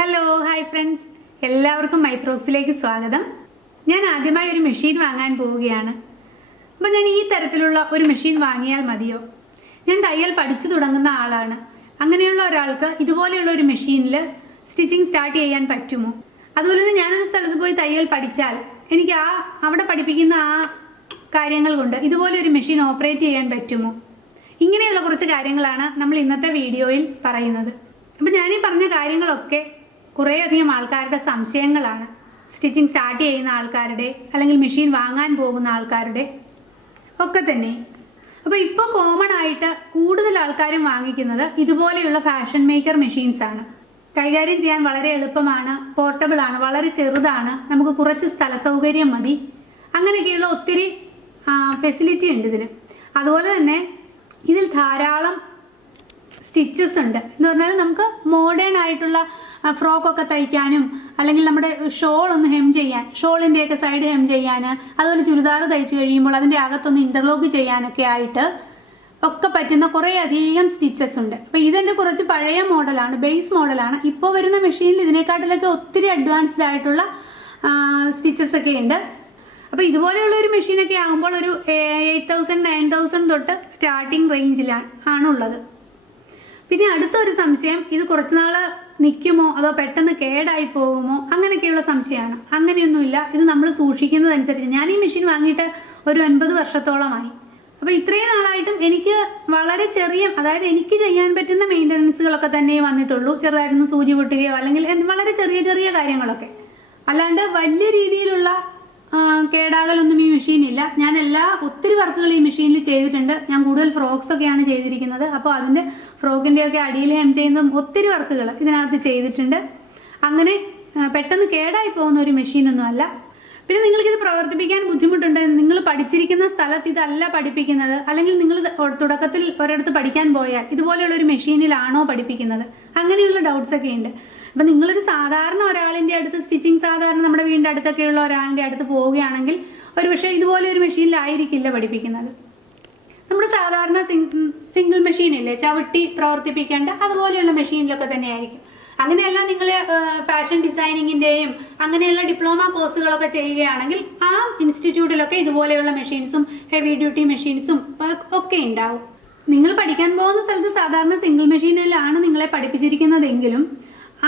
Hello hi friends, എല്ലാവർക്കും മൈഫ്രോക്സിലേക്ക് സ്വാഗതം. ഞാൻ ആദ്യമായി ഒരു മെഷീൻ വാങ്ങാൻ പോവുകയാണ്. അപ്പോൾ ഞാൻ ഈ തരത്തിലുള്ള ഒരു മെഷീൻ വാങ്ങിയാൽ മതിയോ? ഞാൻ തയ്യൽ പഠിച്ചു തുടങ്ങുന്ന ആളാണ്. അങ്ങനെയുള്ള ഒരാൾക്ക് ഇതുപോലെയുള്ള ഒരു മെഷീനിൽ സ്റ്റിച്ചിങ് സ്റ്റാർട്ട് ചെയ്യാൻ പറ്റുമോ? അതുപോലെ തന്നെ ഞാനൊരു സ്ഥലത്ത് പോയി തയ്യൽ പഠിച്ചാൽ എനിക്ക് അവിടെ പഠിപ്പിക്കുന്ന കാര്യങ്ങൾ കൊണ്ട് ഇതുപോലെ ഒരു മെഷീൻ ഓപ്പറേറ്റ് ചെയ്യാൻ പറ്റുമോ? ഇങ്ങനെയുള്ള കുറച്ച് കാര്യങ്ങളാണ് നമ്മൾ ഇന്നത്തെ വീഡിയോയിൽ പറയുന്നത്. അപ്പോൾ ഞാനീ പറഞ്ഞ കാര്യങ്ങളൊക്കെ കുറേയധികം ആൾക്കാരുടെ സംശയങ്ങളാണ്. സ്റ്റിച്ചിങ് സ്റ്റാർട്ട് ചെയ്യുന്ന ആൾക്കാരുടെ, അല്ലെങ്കിൽ മെഷീൻ വാങ്ങാൻ പോകുന്ന ആൾക്കാരുടെ ഒക്കെ തന്നെ. അപ്പോൾ ഇപ്പോൾ കോമൺ ആയിട്ട് കൂടുതൽ ആൾക്കാരും വാങ്ങിക്കുന്നത് ഇതുപോലെയുള്ള ഫാഷൻ മേക്കർ മെഷീൻസ് ആണ്. കൈകാര്യം ചെയ്യാൻ വളരെ എളുപ്പമാണ്, പോർട്ടബിൾ ആണ്, വളരെ ചെറുതാണ്, നമുക്ക് കുറച്ച് സ്ഥല സൗകര്യം മതി, അങ്ങനെയൊക്കെയുള്ള ഒത്തിരി ഫെസിലിറ്റി ഉണ്ട് ഇതിന്. അതുപോലെ തന്നെ ഇതിൽ ധാരാളം സ്റ്റിച്ചസ് ഉണ്ട്. എന്ന് പറഞ്ഞാൽ നമുക്ക് മോഡേൺ ആയിട്ടുള്ള ഫ്രോക്കൊക്കെ തയ്ക്കാനും, അല്ലെങ്കിൽ നമ്മുടെ ഷോൾ ഒന്ന് ഹെം ചെയ്യാൻ, ഷോളിൻ്റെയൊക്കെ സൈഡ് ഹെം ചെയ്യാൻ, അതുപോലെ ചുരിദാർ തയ്ച്ചു കഴിയുമ്പോൾ അതിൻ്റെ അകത്തൊന്ന് ഇൻ്റർലോക്ക് ചെയ്യാനൊക്കെ ആയിട്ട് ഒക്കെ പറ്റുന്ന കുറേ അധികം സ്റ്റിച്ചസ് ഉണ്ട്. അപ്പോൾ ഇതെൻ്റെ കുറച്ച് പഴയ മോഡലാണ്, ബേസ് മോഡലാണ്. ഇപ്പോൾ വരുന്ന മെഷീനിൽ ഇതിനെക്കാട്ടിലൊക്കെ ഒത്തിരി അഡ്വാൻസ്ഡ് ആയിട്ടുള്ള സ്റ്റിച്ചസ് ഒക്കെ ഉണ്ട്. അപ്പോൾ ഇതുപോലെയുള്ള ഒരു മെഷീനൊക്കെ ആകുമ്പോൾ ഒരു 8,000 9,000 തൊട്ട് സ്റ്റാർട്ടിങ് റേഞ്ചിലാണുള്ളത്. പിന്നെ അടുത്തൊരു സംശയം, ഇത് കുറച്ച് നാൾ നിൽക്കുമോ അതോ പെട്ടെന്ന് കേടായി പോകുമോ, അങ്ങനെയൊക്കെയുള്ള സംശയമാണ്. അങ്ങനെയൊന്നുമില്ല, ഇത് നമ്മൾ സൂക്ഷിക്കുന്നതനുസരിച്ച്. ഞാൻ ഈ മെഷീൻ വാങ്ങിയിട്ട് ഒരു 9 വർഷത്തോളമായി. അപ്പോൾ ഇത്രയും നാളായിട്ടും എനിക്ക് വളരെ ചെറിയ, അതായത് എനിക്ക് ചെയ്യാൻ പറ്റുന്ന മെയിൻ്റനൻസുകളൊക്കെ തന്നെ വന്നിട്ടുള്ളൂ. ചെറുതായിട്ടൊന്ന് സൂചി പൊട്ടുകയോ അല്ലെങ്കിൽ വളരെ ചെറിയ ചെറിയ കാര്യങ്ങളൊക്കെ, അല്ലാണ്ട് വലിയ രീതിയിലുള്ള കേടാകലൊന്നും ഈ മെഷീനില്ല. ഞാൻ ഒത്തിരി വർക്കുകൾ ഈ മെഷീനിൽ ചെയ്തിട്ടുണ്ട്. ഞാൻ കൂടുതൽ ഫ്രോക്സ് ഒക്കെയാണ് ചെയ്തിരിക്കുന്നത്. അപ്പോൾ അതിൻ്റെ ഫ്രോക്കിൻ്റെയൊക്കെ അടിയിൽ ഹെം ചെയ്യുന്ന ഒത്തിരി വർക്കുകൾ ഇതിനകത്ത് ചെയ്തിട്ടുണ്ട്. അങ്ങനെ പെട്ടെന്ന് കേടായി പോകുന്ന ഒരു മെഷീനൊന്നും അല്ല. പിന്നെ നിങ്ങൾക്കിത് പ്രവർത്തിപ്പിക്കാൻ ബുദ്ധിമുട്ടുണ്ട്, നിങ്ങൾ പഠിച്ചിരിക്കുന്ന സ്ഥലത്ത് ഇതല്ല പഠിപ്പിക്കുന്നത്, അല്ലെങ്കിൽ നിങ്ങൾ തുടക്കത്തിൽ ഒരിടത്ത് പഠിക്കാൻ പോയാൽ ഇതുപോലെയുള്ള ഒരു മെഷീനിലാണോ പഠിപ്പിക്കുന്നത്, അങ്ങനെയുള്ള ഡൗട്ട്സ് ഒക്കെ ഉണ്ട്. അപ്പം നിങ്ങളൊരു സാധാരണ ഒരാളിൻ്റെ അടുത്ത്, സ്റ്റിച്ചിങ് സാധാരണ നമ്മുടെ വീടിൻ്റെ അടുത്തൊക്കെയുള്ള ഒരാളിൻ്റെ അടുത്ത് പോവുകയാണെങ്കിൽ ഒരു പക്ഷേ ഇതുപോലെ ഒരു മെഷീനിലായിരിക്കില്ല പഠിപ്പിക്കുന്നത്. നമ്മുടെ സാധാരണ സിംഗിൾ മെഷീനില്ലേ, ചവിട്ടി പ്രവർത്തിപ്പിക്കേണ്ട അതുപോലെയുള്ള മെഷീനിലൊക്കെ തന്നെ ആയിരിക്കും. അങ്ങനെയല്ല നിങ്ങൾ ഫാഷൻ ഡിസൈനിങ്ങിൻ്റെയും അങ്ങനെയുള്ള ഡിപ്ലോമ കോഴ്സുകളൊക്കെ ചെയ്യുകയാണെങ്കിൽ ആ ഇൻസ്റ്റിറ്റ്യൂട്ടിലൊക്കെ ഇതുപോലെയുള്ള മെഷീൻസും ഹെവി ഡ്യൂട്ടി മെഷീൻസും ഒക്കെ ഉണ്ടാവും. നിങ്ങൾ പഠിക്കാൻ പോകുന്ന സ്ഥലത്ത് സാധാരണ സിംഗിൾ മെഷീനിലാണ് നിങ്ങളെ പഠിപ്പിച്ചിരിക്കുന്നതെങ്കിലും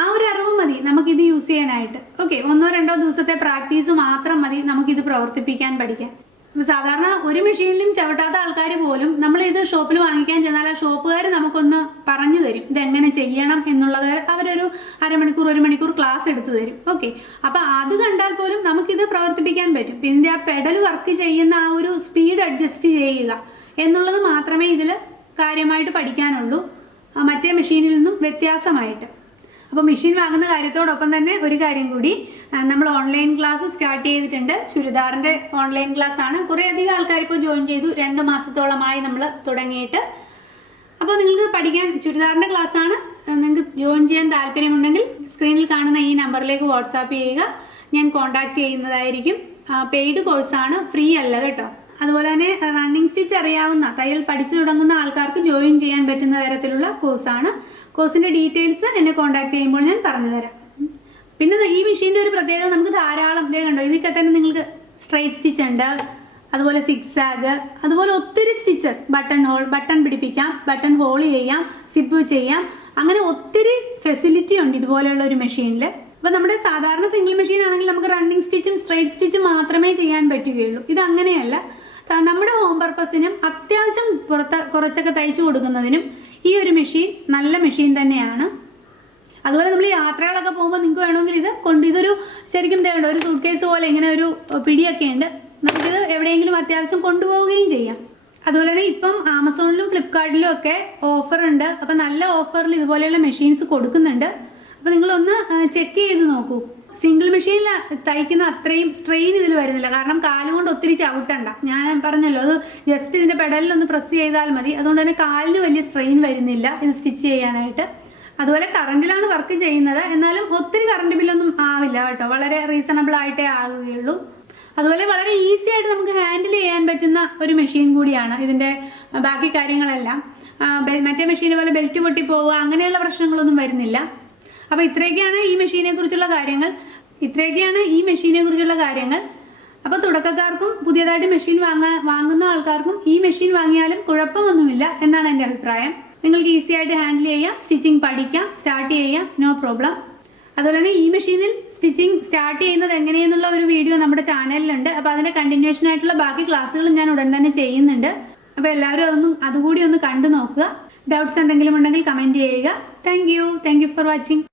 ആ ഒരു അറിവ് മതി നമുക്കിത് യൂസ് ചെയ്യാനായിട്ട്. ഓക്കെ, 1-2 ദിവസത്തെ പ്രാക്ടീസ് മാത്രം മതി നമുക്കിത് പ്രവർത്തിപ്പിക്കാൻ പഠിക്കാൻ. സാധാരണ ഒരു മെഷീനിലും ചവിട്ടാത്ത ആൾക്കാർ പോലും നമ്മളിത് ഷോപ്പിൽ വാങ്ങിക്കാൻ ചെന്നാൽ ആ ഷോപ്പുകാർ നമുക്കൊന്ന് പറഞ്ഞു തരും ഇതെങ്ങനെ ചെയ്യണം എന്നുള്ളത്. അവരൊരു 1/2 മണിക്കൂർ 1 മണിക്കൂർ ക്ലാസ് എടുത്തു തരും. ഓക്കെ, അപ്പം അത് കണ്ടാൽ പോലും നമുക്കിത് പ്രവർത്തിപ്പിക്കാൻ പറ്റും. പിന്നെ ആ പെഡൽ വർക്ക് ചെയ്യുന്ന ആ ഒരു സ്പീഡ് അഡ്ജസ്റ്റ് ചെയ്യുക എന്നുള്ളത് മാത്രമേ ഇതിൽ കാര്യമായിട്ട് പഠിക്കാനുള്ളൂ, മറ്റേ മെഷീനിൽ നിന്നും വ്യത്യാസമായിട്ട്. അപ്പോൾ മെഷീൻ വാങ്ങുന്ന കാര്യത്തോടൊപ്പം തന്നെ ഒരു കാര്യം കൂടി, നമ്മൾ ഓൺലൈൻ ക്ലാസ് സ്റ്റാർട്ട് ചെയ്തിട്ടുണ്ട്. ചുരിദാറിൻ്റെ ഓൺലൈൻ ക്ലാസ് ആണ്. കുറേയധികം ആൾക്കാർ ഇപ്പോൾ ജോയിൻ ചെയ്തു. 2 മാസത്തോളമായി നമ്മൾ തുടങ്ങിയിട്ട്. അപ്പോൾ നിങ്ങൾക്ക് പഠിക്കാൻ ചുരിദാറിൻ്റെ ക്ലാസ് ആണ്. നിങ്ങൾക്ക് ജോയിൻ ചെയ്യാൻ താല്പര്യമുണ്ടെങ്കിൽ സ്ക്രീനിൽ കാണുന്ന ഈ നമ്പറിലേക്ക് വാട്സാപ്പ് ചെയ്യുക, ഞാൻ കോൺടാക്ട് ചെയ്യുന്നതായിരിക്കും. പെയ്ഡ് കോഴ്സാണ്, ഫ്രീ അല്ല കേട്ടോ. അതുപോലെ തന്നെ റണ്ണിങ് സ്റ്റിച്ച് അറിയാവുന്ന, തയ്യൽ പഠിച്ചു തുടങ്ങുന്ന ആൾക്കാർക്ക് ജോയിൻ ചെയ്യാൻ പറ്റുന്ന തരത്തിലുള്ള കോഴ്സാണ്. കോഴ്സിൻ്റെ ഡീറ്റെയിൽസ് എന്നെ കോൺടാക്ട് ചെയ്യുമ്പോൾ ഞാൻ പറഞ്ഞു തരാം. പിന്നെ ഈ മെഷീൻ്റെ ഒരു പ്രത്യേകത, നമുക്ക് ധാരാളം കണ്ടോ, ഇതിൽ തന്നെ നിങ്ങൾക്ക് സ്ട്രൈറ്റ് സ്റ്റിച്ച് ഉണ്ട്, അതുപോലെ സിക്സാഗ്, അതുപോലെ ഒത്തിരി സ്റ്റിച്ചസ്, ബട്ടൺ ഹോൾ, ബട്ടൺ പിടിപ്പിക്കാം, ബട്ടൺ ഹോൾ ചെയ്യാം, സിപ്പ് ചെയ്യാം, അങ്ങനെ ഒത്തിരി ഫെസിലിറ്റി ഉണ്ട് ഇതുപോലെയുള്ള ഒരു മെഷീനിൽ. അപ്പോൾ നമ്മുടെ സാധാരണ സിംഗിൾ മെഷീൻ ആണെങ്കിൽ നമുക്ക് റണ്ണിങ് സ്റ്റിച്ചും സ്ട്രൈറ്റ് സ്റ്റിച്ചും മാത്രമേ ചെയ്യാൻ പറ്റുകയുള്ളൂ. ഇത് അങ്ങനെയല്ല. നമ്മുടെ ഹോം പർപ്പസിനും അത്യാവശ്യം കുറച്ചൊക്കെ തയ്ച്ചു കൊടുക്കുന്നതിനും ഈ ഒരു മെഷീൻ നല്ല മെഷീൻ തന്നെയാണ്. അതുപോലെ നമ്മൾ യാത്രകളൊക്കെ പോകുമ്പോൾ നിങ്ങൾക്ക് വേണമെങ്കിൽ ഇതൊരു ശരിക്കും തേണ്ട ഒരു സൂട്ട് കേസ് പോലെ ഇങ്ങനെ ഒരു പിടിയൊക്കെ ഉണ്ട്. നമുക്കിത് എവിടെയെങ്കിലും അത്യാവശ്യം കൊണ്ടുപോവുകയും ചെയ്യാം. അതുപോലെ തന്നെ ഇപ്പം ആമസോണിലും ഫ്ലിപ്കാർട്ടിലും ഒക്കെ ഓഫർ ഉണ്ട്. അപ്പം നല്ല ഓഫറിൽ ഇതുപോലെയുള്ള മെഷീൻസ് കൊടുക്കുന്നുണ്ട്. അപ്പോൾ നിങ്ങളൊന്ന് ചെക്ക് ചെയ്ത് നോക്കൂ. സിംഗിൾ മെഷീനിൽ തയ്ക്കുന്ന അത്രയും സ്ട്രെയിൻ ഇതിൽ വരുന്നില്ല, കാരണം കാലുകൊണ്ട് ഒത്തിരി ചവിട്ടണ്ട. ഞാൻ പറഞ്ഞല്ലോ, അത് ജസ്റ്റ് ഇതിൻ്റെ പെഡലിലൊന്ന് പ്രസ് ചെയ്താൽ മതി. അതുകൊണ്ട് തന്നെ കാലിന് വലിയ സ്ട്രെയിൻ വരുന്നില്ല ഇത് സ്റ്റിച്ച് ചെയ്യാനായിട്ട്. അതുപോലെ കറണ്ടിലാണ് വർക്ക് ചെയ്യുന്നത്, എന്നാലും ഒത്തിരി കറണ്ട് ബില്ലൊന്നും ആവില്ല കേട്ടോ, വളരെ റീസണബിൾ ആയിട്ടേ ആകുകയുള്ളൂ. അതുപോലെ വളരെ ഈസി ആയിട്ട് നമുക്ക് ഹാൻഡിൽ ചെയ്യാൻ പറ്റുന്ന ഒരു മെഷീൻ കൂടിയാണ്. ഇതിൻ്റെ ബാക്കി കാര്യങ്ങളെല്ലാം മറ്റേ മെഷീനെ പോലെ ബെൽറ്റ് പൊട്ടി പോവുക അങ്ങനെയുള്ള പ്രശ്നങ്ങളൊന്നും വരുന്നില്ല. അപ്പോൾ ഇത്രയൊക്കെയാണ് ഈ മെഷീനെ കുറിച്ചുള്ള കാര്യങ്ങൾ. അപ്പോൾ തുടക്കക്കാർക്കും പുതിയതായിട്ട് മെഷീൻ വാങ്ങുന്ന ആൾക്കാർക്കും ഈ മെഷീൻ വാങ്ങിയാലും കുഴപ്പമൊന്നുമില്ല എന്നാണ് എൻ്റെ അഭിപ്രായം. നിങ്ങൾക്ക് ഈസി ആയിട്ട് ഹാൻഡിൽ ചെയ്യാം, സ്റ്റിച്ചിങ് പഠിക്കാം, സ്റ്റാർട്ട് ചെയ്യാം, നോ പ്രോബ്ലം. അതുപോലെ തന്നെ ഈ മെഷീനിൽ സ്റ്റിച്ചിങ് സ്റ്റാർട്ട് ചെയ്യുന്നത് എങ്ങനെയെന്നുള്ള ഒരു വീഡിയോ നമ്മുടെ ചാനലിലുണ്ട്. അപ്പോൾ അതിൻ്റെ കണ്ടിന്യൂഷൻ ആയിട്ടുള്ള ബാക്കി ക്ലാസ്സുകളും ഞാൻ ഉടൻ തന്നെ ചെയ്യുന്നുണ്ട്. അപ്പോൾ എല്ലാവരും അതുകൂടി ഒന്ന് കണ്ടു നോക്കുക. ഡൗട്ട്സ് എന്തെങ്കിലും ഉണ്ടെങ്കിൽ കമൻറ്റ് ചെയ്യുക. Thank you for watching.